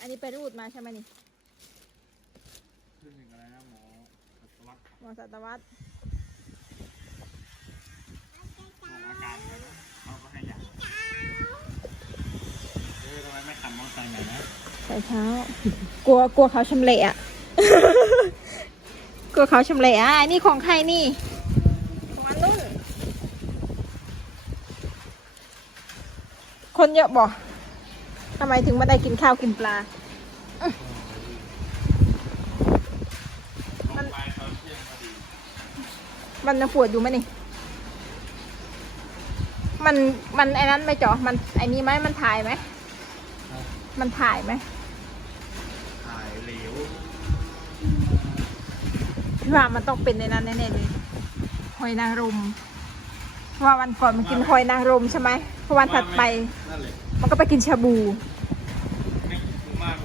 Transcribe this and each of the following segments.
อันนี้ไปรูดมาใช่ไหมนี่ชื่อหนึ่งอะไรนะหมอสัตวรรษหมอสัตวรรษตรวจอาการเลยนะเขาก็ให้ยาเออทำไมไม่ขับมอเตอร์ไซค์หน่อยนะใส่เท้ากลัวกลัวเขาชำเละอะกลัวเขาชำเละอะอันนี้ของใครนี่ของอันนุ่นคนเยอะบ่ ทำไมถึงไม่ได้กินข้าวกินปลา มันไปตอนเที่ยงพอดีมันยังปวดอยู่ไหมนี่ มันมันไอ้นั้นไหม่จ่อมันไอ้นี้ไหมมันถ่ายไหม มันถ่ายไหมถ่ายเหลวพี่ว่ามันต้องเป็นในนั้นแน่ๆเลยหอยนางรมเพราะว่าวันก่อนมันกินหอยนางรมใช่ไหมเพ ราะวันถัดไป นั่นแหละมันก็ไปกินชาบู ไม่คุ้มมาก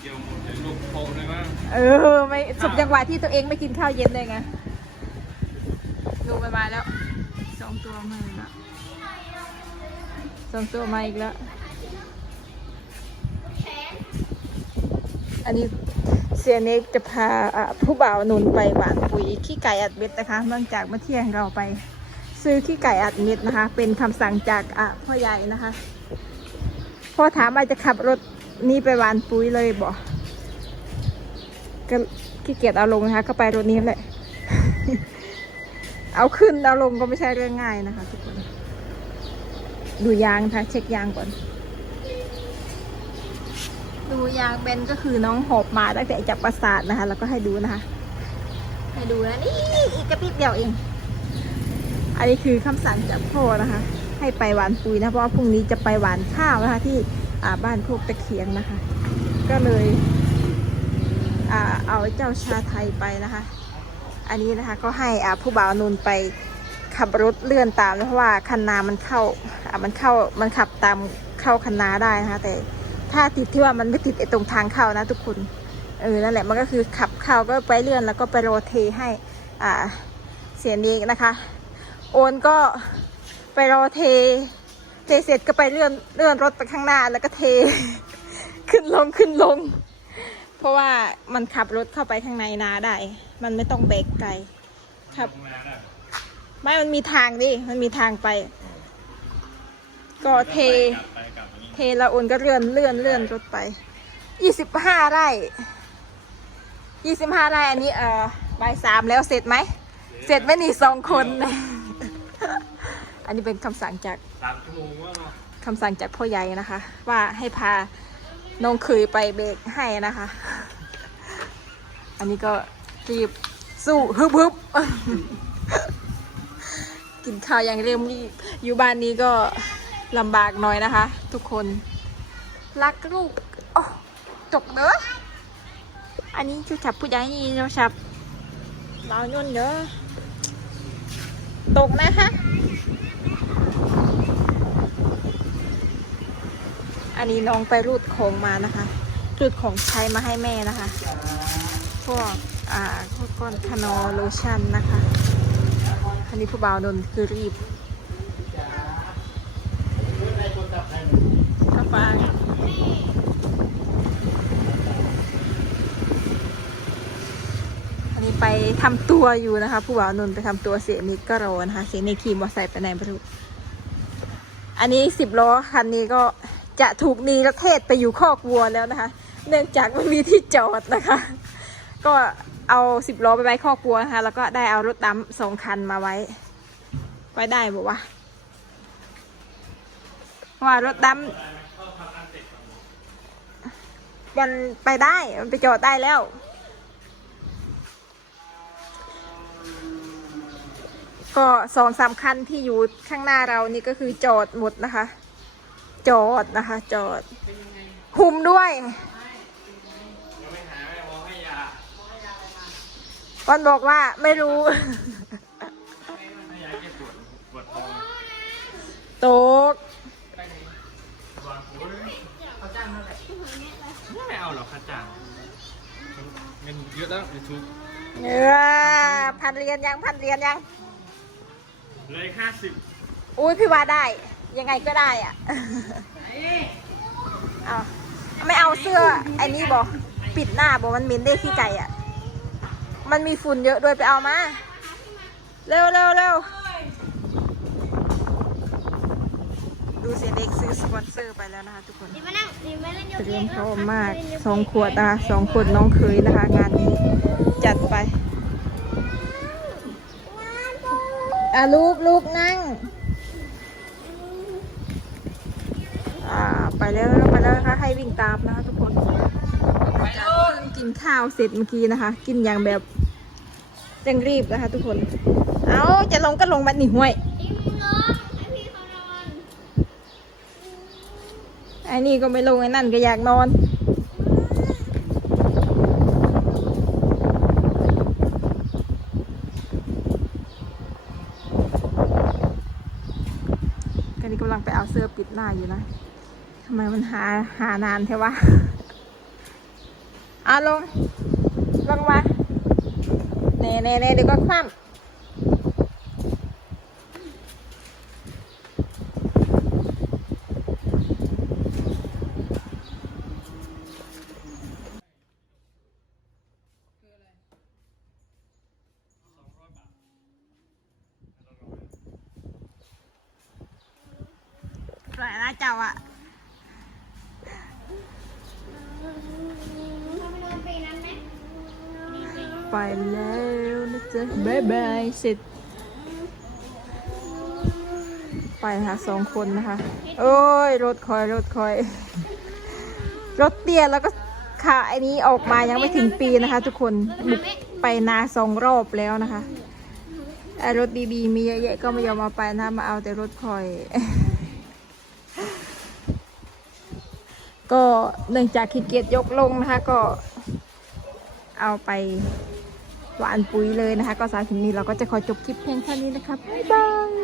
เกี่ยวหมดเลยลูกโป่งเลยมั้งเออ ไม่สมจังหวะที่ตัวเองไม่กินข้าวเย็นเลยไงดูมันมาแล้วสองตัวมาอีกแล้วสองตัวมาอีกแล้ว อันนี้เซียเน็กจะพาอะผู้บ่าวหนุนไปหวานปุ๋ยขี้ไก่อัดเม็ดนะคะเนื่องจากเมื่อเที่ยงเราไป ซื้อขี้ไก่อัดเม็ดนะคะ เป็นคำสั่งจากอะพ่อใหญ่นะคะ พ่อถามว่าจะขับรถนี้ไปหวานปุ๋ยเลยบอกก็ขี้เกียจเอาลงนะคะ ก็ไปรถนี้แหละ เอาขึ้นเอาลงก็ไม่ใช่เรื่องง่ายนะคะทุกคน ดูยางคะเช็คยางก่อน ดูยางเบนก็คือน้องหอบมาตั้งแต่จากปราสาทนะคะ แล้วก็ให้ดูนะคะ ให้ดูนะนี่อีกกระปิบเดียวเอง อันนี้คือคำสั่งจากพ่อนะคะ ให้ไปหวานปุ๋ยนะเพราะว่าพรุ่งนี้จะไปหวานข้าวนะคะ ที่บ้านโคกตะเคียงนะคะ ก็เลยอเอาเจ้าชาไทยไปนะคะ อันนี้นะคะก็ให้อาผู้บ่าวนุนไปขับรถเลื่อนตามนะเพราะว่าคันนามันเข้าอ่ามันเข้ามันขับตามเข้าคันนาได้นะคะ แต่ถ้าติดที่ว่ามันไม่ติดไอ้ตรงทางเข้านะทุกคนเออนั่นแหละมันก็คือขับเข้าก็ไปเลื่อนแล้วก็ไปโรเทให้อ่าเสียนี้นะคะ โอนก็ไปรอเท เทเสร็จก็ไปเลื่อนเลื่อนรถไปข้างหน้าแล้วก็เท ขึ้นลงขึ้นลง เพราะว่ามันขับรถเข้าไปข้างในนาได้ มันไม่ต้องเบรกไกลครับ ไม่มันมีทางดิ มันมีทางไป ก็เท เทแล้วโอนก็เลื่อนเลื่อนเลื่อนรถไปยี่สิบห้าไร่ยี่สิบห้าไร่อันนี้เอ่อบ่ายสามแล้วเสร็จไหม เสร็จไหมนี่สองคน อันนี้เป็นคำสั่งจากสามชั่วโมงว่าเนาะคำสั่งจากพ่อใหญ่นะคะ ว่าให้พาน้องคืยไปเบรกให้นะคะ อันนี้ก็รีบสู้ฮึบฮึบกินข้าวอย่างเร่งรีบอยู่บ้านนี้ก็ลำบากหน่อยนะคะ ทุกคนรักลูกโอ้ตกเด้ออันนี้ชูชับผู้ใหญ่นี่เราชับเราย่นเด้อตกนะคะ อันนี้น้องไปรูดของมานะคะรูดของใช้มาให้แม่นะคะ พวกอ่าพวกก้อนคานอโลชั่นนะคะ อันนี้ผู้บ่าวนนท์คือรีบข้าวฟางอันนี้ไปทำตัวอยู่นะคะ ผู้บ่าวนนท์ไปทำตัวเสียนิดก็รอนะคะเสียนิดขี่มอเตอร์ไซค์ไปไหนไม่รู้อันนี้สิบล้อคันนี้ก็ จะถูกนีประเทศไปอยู่คอกวัวแล้วนะคะ เนื่องจากไม่มีที่จอดนะคะ ก็เอาสิบล้อไปไว้คอกวัวนะคะ แล้วก็ได้เอารถดำสองคันมาไว้ ไว้ได้บอกว่าว่ารถดำมันไปได้มันไปจอดได้แล้วก็สองสามคันที่อยู่ข้างหน้าเรานี่ก็คือจอดหมดนะคะ จอดนะคะ จอด หุมด้วยยังไม่หาไม่มองให้ยาวันบอกว่าไม่รู้ให้ยาแก้ปวดปวดท้องตกวางโอ้ยเขาจ้างเท่าไหร่ไม่เอาหรอกค่าจ้างเงินเยอะแล้วยูทูบเออพันเรียนยังพันเรียนยังเลยห้าสิบอุ้ยพี่ว่าได้ ยังไงก็ได้อะเอาเอาไม่เอาเสื้อไอ้นี่บอปิดหน้าบอมันเหม็นได้ขี้ไก่อะ มันมีฝุ่นเยอะด้วยไปเอามา เร็วเร็วเร็วดูเสียเด็กซื้อสปอนเซอร์ไปแล้วนะคะทุกคนดีมานั่งดีมาเล่นโยเตเกรียมะพร้อมมากสองขวดนะคะสองขวดน้องเคยนะคะ งานนี้จัดไปอะลูกลูกนั่ง อ่า ไปแล้วไปแล้วนะคะให้วิ่งตามนะคะทุกคนจากเพิ่งกินข้าวเสร็จเมื่อกี้นะคะ กินอย่างแบบเร่งรีบนะคะ ทุกคน เอาจะลงก็ลงบัดนี่ห่วยอิมร้องให้พี่เขานอนไอ้นี่ก็ไม่ลงไอ้นั่นก็อยากนอนกันนี้กำลังไปเอาเสื้อปิดหน้าอยู่นะ ทำไมมันหาหานานแท้วะเอาลง ลงมาเน่เน่เน่เดี๋ยวก็คว่ำปล่อยนะเจ้าอะ ไปแล้วนะจ๊ะบายบายเสร็จ ไปนะคะสองคนนะคะ โอ้ย รถคอย รถคอย รถเตี้ยแล้วก็ขาไอ้นี้ออกมายังไม่ถึงปีนะคะ ทุกคนบุกไปนาสองรอบแล้วนะคะไอ้รถดีๆ มีเยอะแยะก็ไม่ยอมมาไปนะมาเอาแต่รถคอย ก็เนื่องจากขี้เกียจยกลงนะคะก็เอาไป หวานปุ๋ยเลยนะคะ ก็สำหรับคลิปนี้เราก็จะขอจบคลิปเพียงเท่านี้นะคะบ๊ายบาย